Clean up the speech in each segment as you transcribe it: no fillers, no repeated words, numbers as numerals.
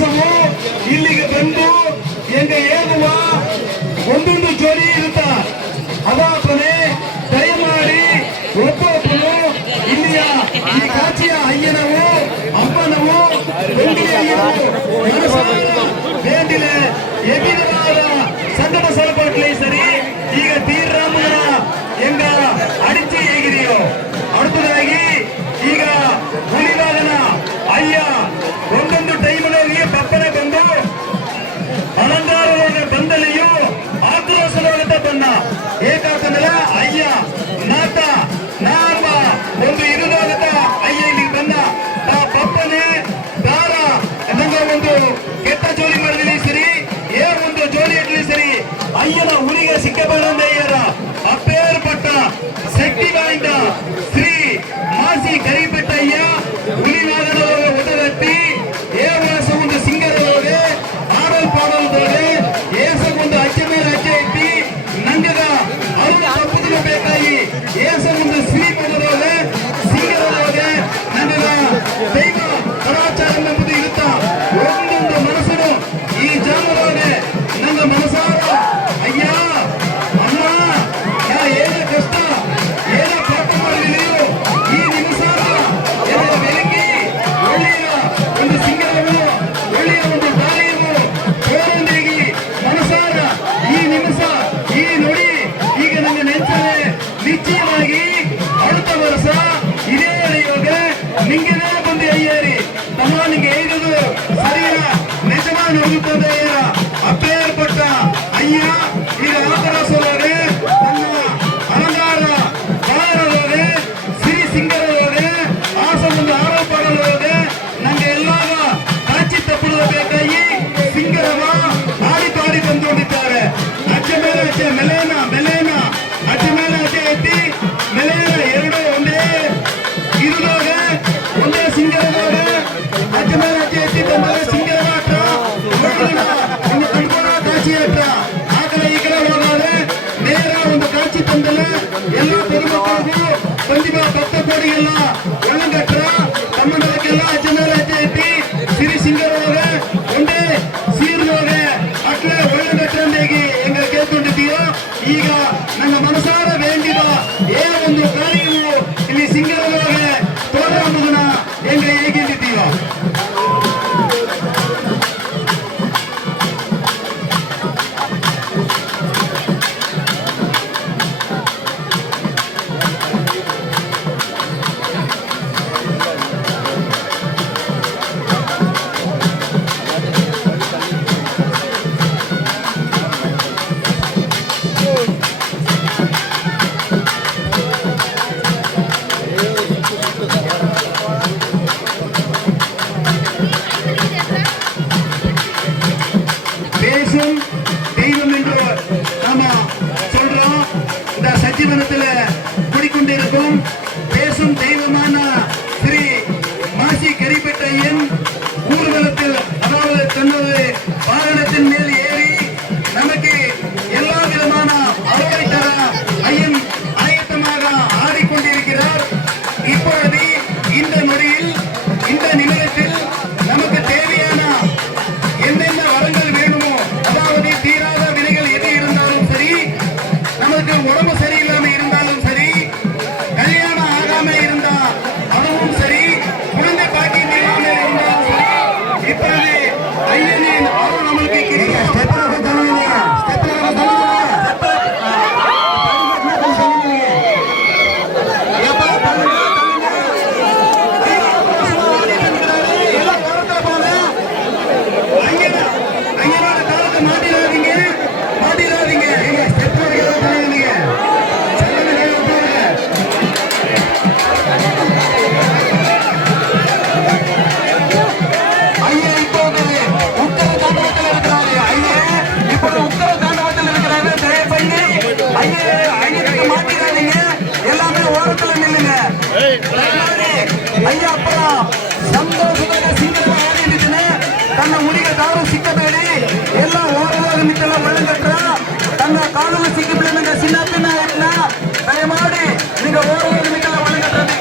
ದಿವಸವೂ ಇಲ್ಲಿಗೆ ಬಂದು ಎಂಗ ಏಗುವ ಒಂದೊಂದು ಜೋಡಿ ಇರುತ್ತ ಅದಾಪನೆ ದಯಮಾಡಿ ಒಬ್ಬೊಬ್ಬನು ಇಲ್ಲಿಯ ಈ ಕಾಚಿಯ ಅಯ್ಯನವು ಅಮ್ಮನವು வேண்டிலே எதிராக சங்கட செயல்பாட்டிலே சரி ಈಗ ತೀರ್ರಾಮನ ಎಂಗ ಅಡಿಚಿ ಹೇಗಿದೆಯೋ அடுத்தದಾಗಿ ಈಗ ಹುಲಿವಾಗನ ಅಯ್ಯ ಒಂದೊಂದು ಟೈಮ್ನಲ್ಲಿ ಪಪ್ಪನೆ ಬಂದು ಅಲಂಕಾರವಾಗಿ ಬಂದಲೆಯೂ ಆಕ್ರೋಶವಾಗುತ್ತ ಬನ್ನ ಏಕಾಂತಂದ್ರೆ ಅಯ್ಯ ನಾತ ನಾರ್ವ ಒಂದು ಇರುದಾಗುತ್ತ ಅಯ್ಯ ಇಲ್ಲಿ ಬಂದ ಪಪ್ಪನೆ ದಾರ ಒಂದು ಕೆಟ್ಟ ಜೋಲಿ ಮಾಡಿದ್ರಿ ಸರಿ ಒಂದು ಜೋಲಿ ಇಡ್ಲಿ ಸರಿ ಅಯ್ಯನ ಹುಲಿಗೆ ಸಿಕ್ಕಬಾರಂದ ಅಯ್ಯರ ಅಪ್ಪೇರ್ಪಟ್ಟ ಶಕ್ತಿ ವಾಯ್ದ ಶ್ರೀ ಮಾಸಿ ಕರಿಪೆಟ್ಟಯ್ಯ ಹುಲಿನಾಗದೊಳಗೆ ಒಟಗಟ್ಟಿ ಏವಾಸ ಒಂದು ಸಿಂಗರದೊಳಗೆ ಆಡಲ್ ಪಾಡಲ್ದೊಳಗೆ ಏಸಗೊಂದು ಅಚ್ಚೆ ಮೇಲೆ ಅಚ್ಚೆ ಇಟ್ಟಿ ನಂಗದ ಅವರು ತಪ್ಪುದಿನ ಬೇಕಾಗಿ ಏಸ ಒಂದು ಶ್ರೀಪದದೊಳಗೆ ಸಿಂಗರದೊಳಗೆ ನಂಗದ ದೈವ ಕಲಾಚಾರ ಎಂಬುದು ಇರುತ್ತ ಒಂದೊಂದು ಮನಸ್ಸನ್ನು ಈ ಜಾಮರೊಳಗೆ ನನ್ನ ಮನಸಾರ ಅಯ್ಯ ಅಮ್ಮ ನಾ ಏನ ಕಷ್ಟ ಏನ ಪಾಪ ಮಾಡಲಿಲ್ಲ ಈ ನಿಮಿಷಾರ ಎಲ್ಲ ಬೆಳಗಿ ಒಳ್ಳೆಯ ಒಂದು ಸಿಂಗರವು ಒಳ್ಳೆಯ ಒಂದು ದಾರಿಯು ಕೋರೊಂದಿಗೆ ಮನಸಾರ ಈ ನಿಮಿಷ ಈ ನುಡಿ ಈಗ ನನ್ನ ನೆನಪನೆ ನಿಶ್ಚಯವಾಗಿ அடுத்த ವರ್ಷ ಇದೇ ಯೋಗ ನಿಂಗೆನೇ ಬಂದು ಅಯ್ಯರಿ ತಮ್ಮ ನಿಂಗೆ ಐದು ಸರಿಯ ನಿಜವಾಗಿ ಹೋಗುತ್ತದೆ ಅಪ್ಪೇರ್ಪಟ್ಟ ಅಯ್ಯ ಈಗ ಆತರಾಸೋರೆ ತನ್ನ ಅಲಂಕಾರ ಬಾರಲೋರೆ ಸಿರಿ ಸಿಂಗರಲೋರೆ ಆಸ ಒಂದು ಆರೋಪಡಲೋರೆ ನಂಗೆ ಎಲ್ಲಾಗ ಕಾಚಿ ತಪ್ಪಬೇಕಾಗಿ ಸಿಂಗರವ ಆಡಿ ಪಾಡಿ ಬಂದುಕೊಂಡಿದ್ದಾರೆ ಅಚ್ಚೆ ಮೇಲೆ ಅಚ್ಚೆ ಮೆಲೇನ ಮೆಲೇನ ಅಚ್ಚೆ ಮೇಲೆ ಅಚ್ಚೆ ಎತ್ತಿ ಮೆಲೇನ ಎರಡು ಒಂದೇ ಇರುವಾಗ ಒಂದೇ ಸಿಂಗರದೋರೆ ಅಚ್ಚೆ ಮೇಲೆ ಅಚ್ಚೆ ಎತ್ತಿ ಬಂದರೆ ಸಿಂಗರ ಮಾತ್ರ ಒಂದು ಕಣ್ಕೋಣ ಕಾಚಿ ಹತ್ರ ಆ ಕಡೆ ಈ ಕಡೆ ಹೋಗಾದ್ರೆ ನೇರ ಒಂದು ಕಾಚಿ ತಂದಲೆ ಎಲ್ಲ ಪೊದುಮಕ್ಕಳಿಗೂ ಬಂದಿವ ಭಕ್ತ ಕೋಡಿಗೆಲ್ಲ ಒಳಗಟ್ರ ತಮ್ಮನಕ್ಕೆಲ್ಲ ಅಚ್ಚೆ ಮೇಲೆ ಅಚ್ಚೆ ಎತ್ತಿ ಸಿರಿ ಸಿಂಗರದೋರೆ ಒಂದೇ ಸೀರ್ದೋರೆ ಅಟ್ಲೆ ಒಳಗಟ್ರಂದೇಗಿ ಹೆಂಗ ಕೇಳ್ಕೊಂಡಿದ್ದೀಯೋ ಈಗ ನನ್ನ ಮನಸಾರ ಬೇಂದಿದ ಏ ಒಂದು ಕಾರ್ಯವು ಇಲ್ಲಿ ಸಿಂಗರದೊಳಗೆ ತೋರಾಮುದನ ಹೆಂಗ ಹೇಗಿದ್ದೀಯೋ பேசும் தெய்வம் என்று நாம சொல்றோம். இந்த சஜீவனத்தில் குடிக்கொண்டிருக்கும் பேசும் தெய்வமான ஸ்ரீ மாசி கரிப்பெட்டையன் ஊர்வலத்தில் அதாவது தன்னது வாகனத்தின் மேல் ஏறி நமக்கு எல்லா விதமான அருளை தர ஐயன் ஆயத்தமாக ஆடிக்கொண்டிருக்கிறார். இப்பொழுது இந்த நொடியில் இந்த நிமிடத்தில் நமக்கு தேவையான என்னென்ன வரங்கள் வேணுமோ அதாவது தீராத வினைகள் எது இருந்தாலும் சரி நமக்கு உடம்பு சரியில்லாம இருந்தாலும் சரி கல்யாணம் ஆகாம இருந்தா அதுவும் சரி குழந்தை பாக்கியம் இல்லாம இருந்தாலும் சரி இப்பொழுது ஐயனின் அருள் நம்மளுக்கு எல்லாமே ஓரத்துல நில்லுங்க ஐயா. அப்புறம் சந்தோஷமாக சீக்கிரமா ஆடிட்டுன்னு தன்னை முடிக தாரும் சிக்கಬೇಡಿ ಎಲ್ಲ ಓರವಾಗಿ ನಿಂತೆಲ್ಲ ಒಳ್ಳಂಗಟ್ರ ತನ್ನ ಕಾನೂನು ಸಿಕ್ಕಿಬಿಡ ಸಿನ್ನ ಪಿನ್ನ ಇಟ್ನ ದಯಮಾಡಿ ನಿಂಗೆ ಓರವಾಗಿ ನಿಂತೆಲ್ಲ ಒಳ್ಳಂಗಟ್ರ ಅಂತ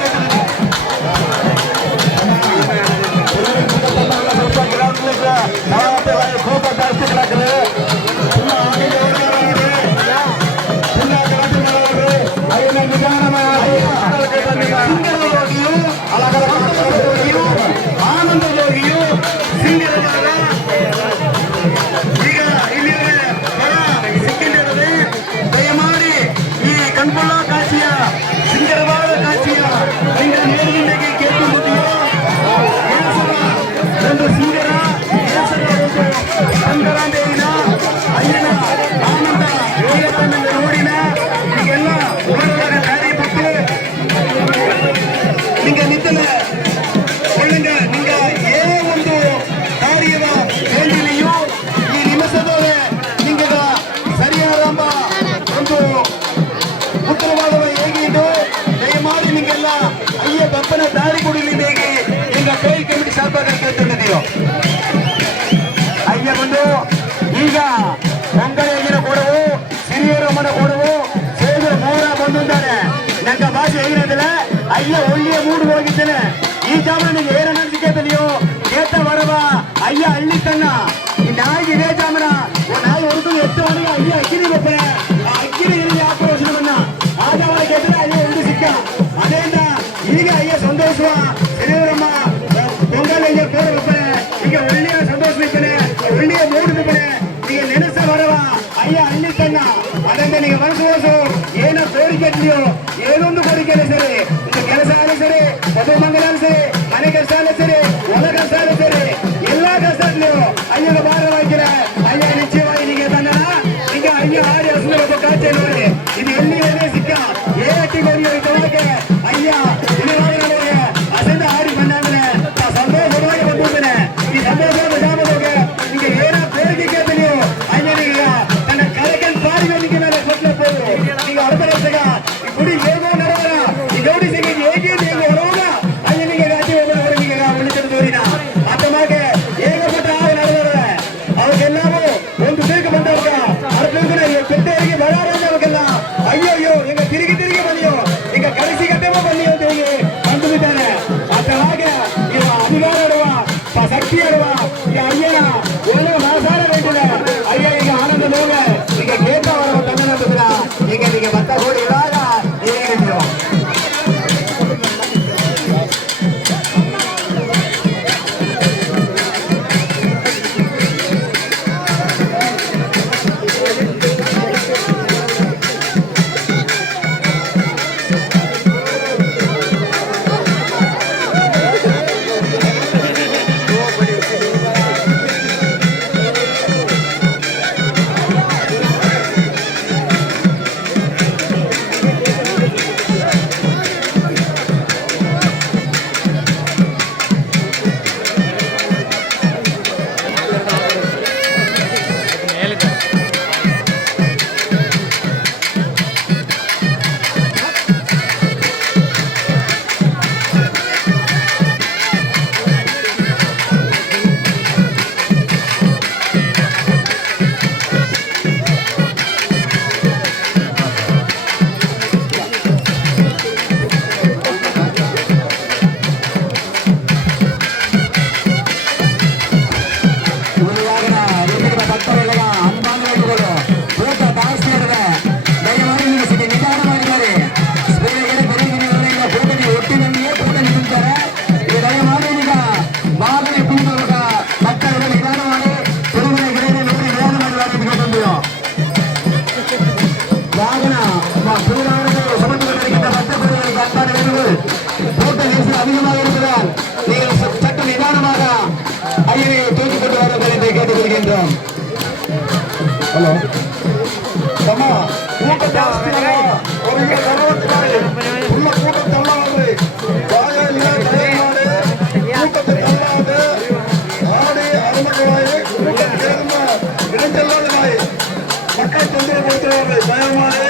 ಒಂದು ಉತ್ತರವಾದವ ಹೇಗಿದ್ದು ದಯಮಾಡಿ ನಿಮಗೆಲ್ಲ ಅಯ್ಯ ಬಪ್ಪನ ದಾರಿ ಕೊಡಲಿ ಹೇಗೆ ಈಗ ಕೈ ಕಮಿಟಿ ಶಾಸಕರು ಕೇಳ್ತಿದ್ದೀರೋ ಅಯ್ಯ ಬಂದು ಈಗ ಮಂಗಳಗಿನ ಕೊಡವು ಸಿರಿಯರು ಮನ ಕೊಡವು ಸೇದು ಮೂರ ಬಂದಿದ್ದಾನೆ ನಂಗ ಭಾಷೆ ಹೇಗಿರೋದಿಲ್ಲ ಅಯ್ಯ ಒಳ್ಳೆಯ ಮೂಡು ಹೋಗಿದ್ದೇನೆ ಈ ಜಾಮನಿಗೆ ಏನ ನಂಬಿಕೆ ಬೆಲೆಯೋ ಕೇತ ಬರವ ಅಯ್ಯ ಹಳ್ಳಿ ತನ್ನ ಈ ನಾಯಿಗೆ ಇದೇ ಜಾಮನ ನಾಯಿ ಹೊರತು ಎಷ್ಟು ಮನೆಗೆ ಅಯ್ಯ ಅಕ್ಕಿನಿ ಬಪ್ಪನೆ ಆ ಅಕ್ಕಿನಿ ಇರಲಿ ಆಕ್ರೋಶವನ್ನ ಆ ಜಾಮನ ಗೆದ್ದರೆ ಅಯ್ಯ ಒಂದು ಸಿಕ್ಕ ಅದರಿಂದ ಈಗ ಅಯ್ಯ ಸಂತೋಷವ ಸಿರಿಯವರಮ್ಮ பொங்கலைய போற வைப்பேன் இங்க ஒள்ளிய சந்தோஷம் வைப்பேன் ஒள்ளிய மூடு வைப்பேன் நீங்க நினைச்ச வரவா ஐயா அள்ளித்தண்ணா ಅದರಿಂದ நீங்க ಮನಸ್ಸು ಏನೋ ಕೋರಿಕೆ ಇದೆಯೋ ಏನೊಂದು ಕೋರಿಕೆ ಇಲ್ಲ ಸರಿ ನಿಮ್ಮ ಕೆಲಸ ಆಗಲಿ ಸರಿ ಮದುವೆ ಮಂಗಲ ಸರಿ ಮನೆ ಕಷ್ಟ ಆಗಲಿ ಸರಿ ಹೊಲ ಕಷ್ಟ ಆಗಲಿ ಸರಿ ಎಲ್ಲಾ ಕಷ್ಟ ನೀವು ಅಯ್ಯನ ಭಾರವಾಗಿರ ಅಯ್ಯ ನಿಶ್ಚಯವಾಗಿ ನಿಮಗೆ ತಂದ ಈಗ ಅಯ್ಯ ಆಡಿ ಹಸಿರು ಒಬ್ಬ ಕಾಚೆ ನೋಡಿ ಇದು ಎಲ್ಲಿ ಏನೇ ಸಿಕ್ಕ ಏಟಿ ಗೋರಿ ಇದ್ದವಾಗೆ ಅಯ್ಯ ಹಸಿದ ಆಡಿ ಬಂದಾದ್ರೆ ಸಂತೋಷವಾಗಿ ಬಂದಿದ್ದೇನೆ ಈ ಸಂತೋಷದ ಜಾಮದೋಗೆ ನಿಮಗೆ ಏನ ಕೋರಿಕೆ ಕೇಳ್ತೀನಿ ನೀವು ಅಯ್ಯನಿಗೆ ತನ್ನ ಕಲೆಕಲ್ ಪಾರಿಗಳಿಗೆ ಮೇಲೆ ಕೊಟ್ಟಬಹುದು ಈಗ ಅರ್ಧರಸಗ ಈ ಗುಡಿ ಹೇಗೋ ನರವರ ಈ ಗೌಡಿ ಸಿಗಿ ಹೇಗೆ ಹೇಗೆ ಹೊರಗ ಅಯ್ಯನಿಗೆ ರಾಜ್ಯ ಒಬ್ಬರಿಗೆ ಉಳಿತದ ದೂರಿನ ಆತಮಾಗೆ ಹೇಗೆ ಕೊಟ್ಟ ಆಗ ನಡೆದವರ ಅವಾಗೆಲ್ಲವೂ ಒಂದು ಬೇಗ ಬಂದವಾಗ ಅರ್ಧಂಗನ ಪೆಟ್ಟೆಯರಿಗೆ ಬಡಾರದವರಿಗೆಲ್ಲ ಅಯ್ಯೋ ಅಯ್ಯೋ ಈಗ ತಿರುಗಿ ತಿರುಗಿ ಬನ್ನಿಯೋ ಈಗ ಕಳಿಸಿ ಗಟ್ಟೆವ ಬನ್ನಿಯೋ ಅಂತ ಹೇಳಿ ಬಂದು ಬಿದ್ದಾನೆ ಆತ ಹಾಗೆ ಇವ ಅಧಿಕಾರ ಇರುವ ಶಕ್ತಿ ಇರುವ ಈ ಅಯ್ಯನ ಏನು ನಾಸಾರ ಬೇಕಿದೆ ಅಯ್ಯ ಈಗ ಆನಂದ ನೋಗ ಈಗ ಕೇತ ಅವರ ತಂದನ ಈಗ ನಿಮಗೆ ಭತ್ತ ಹೋಗಿ ಇವಾಗ ಹೇಗಿದ್ದೀರೋ அதிகமாக இருக்கிறார் நீங்கள் சற்று நிதானமாக ஐயனை தூக்கிக் கொண்டு வாருங்கள் என்று கேட்டுக்கொள்கின்றோம். ஹலோ அம்மா கூட்டம் ஜாஸ்தி ஒரு உள்ள கூட்டம் தள்ளாது கூட்டத்தை தள்ளாது ஆடி அருமகளாய் இடஞ்செல்லாதனாய் மக்கள் தொந்தரவு கொடுத்துவார்கள் பயமானே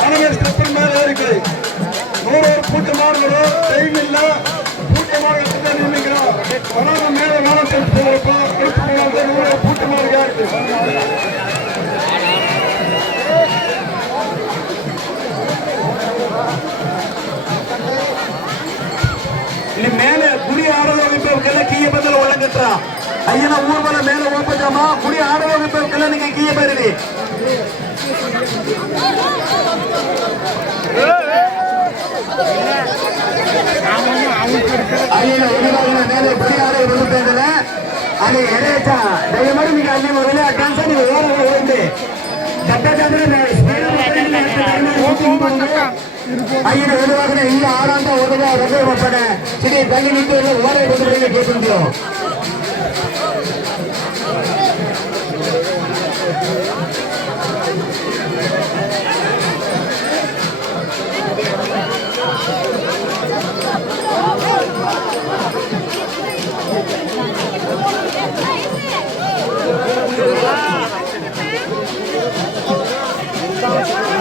ஆனவே ஸ்டெப்பின் மேலே இருக்கு நூறு கூட்டமாக வரும் டைம் இல்ல கூட்டமாக நியமிக்கிறோம் ஆனால் மேல வேலை நூறு கூட்டமாக இருக்கு ಇಲ್ಲಿ ಮೇಲೆ ಗುಡಿ ಆಡೋದಕ್ಕೆಲ್ಲ ಕೀಯ ಬದಲು ಒಳಗಟ್ಟ ಅಯ್ಯನ ಊರ್ಬಲ ಮೇಲೆ ಹೋಗ್ಬೇಕಮ್ಮ ಗುಡಿ ಆಡೋದಕ್ಕೆಲ್ಲ ನಿಮಗೆ ಕೀಯ ಬರೀರಿ ಅಯ್ಯನ ಹುಡುಗಿನ ಮೇಲೆ ಗುಡಿ ಆಡೋ ಬರುತ್ತಾ ಇದ್ದಾರೆ ಅಲ್ಲಿ ಎಡೆಚ ದಯಮಾಡಿ ನಿಮಗೆ ಅಲ್ಲಿ ಮೊದಲೇ ಅಡ್ವಾನ್ಸ್ ನೀವು ಹೋಗಿ ಅಯ್ಯನ ಹೇಳುವಾಗಲೇ ಇಲ್ಲ ಆಡಂತ ಹೋದಾಗ ರಜೆ ಒಪ್ಪಡೆ ಸಿಡಿ ತಂಗಿ ನಿಂತು ಓರೆ ಬಂದು ಕೇಳ್ತಿದ್ಯೋ Thank you.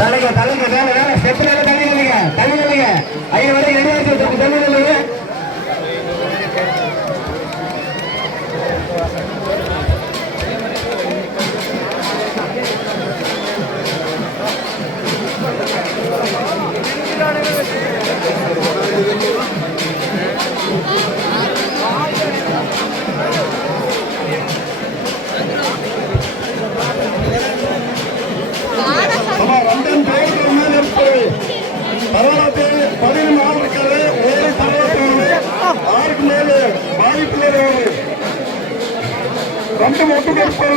தலைங்க தலைங்க வேலை வேலை ஸ்டெப்ல தள்ளி நில்லுங்க தள்ளி நில்லுங்க ஐயா வரை ரெடியாச்சு தள்ளி நில்லுங்க பரவாயில்ல 14 இருக்கிறது ஒரு பரவாயில்ல 6க்கு மேலே வாய்ப்பு ரெண்டு மொட்டு கெடுப்பாங்க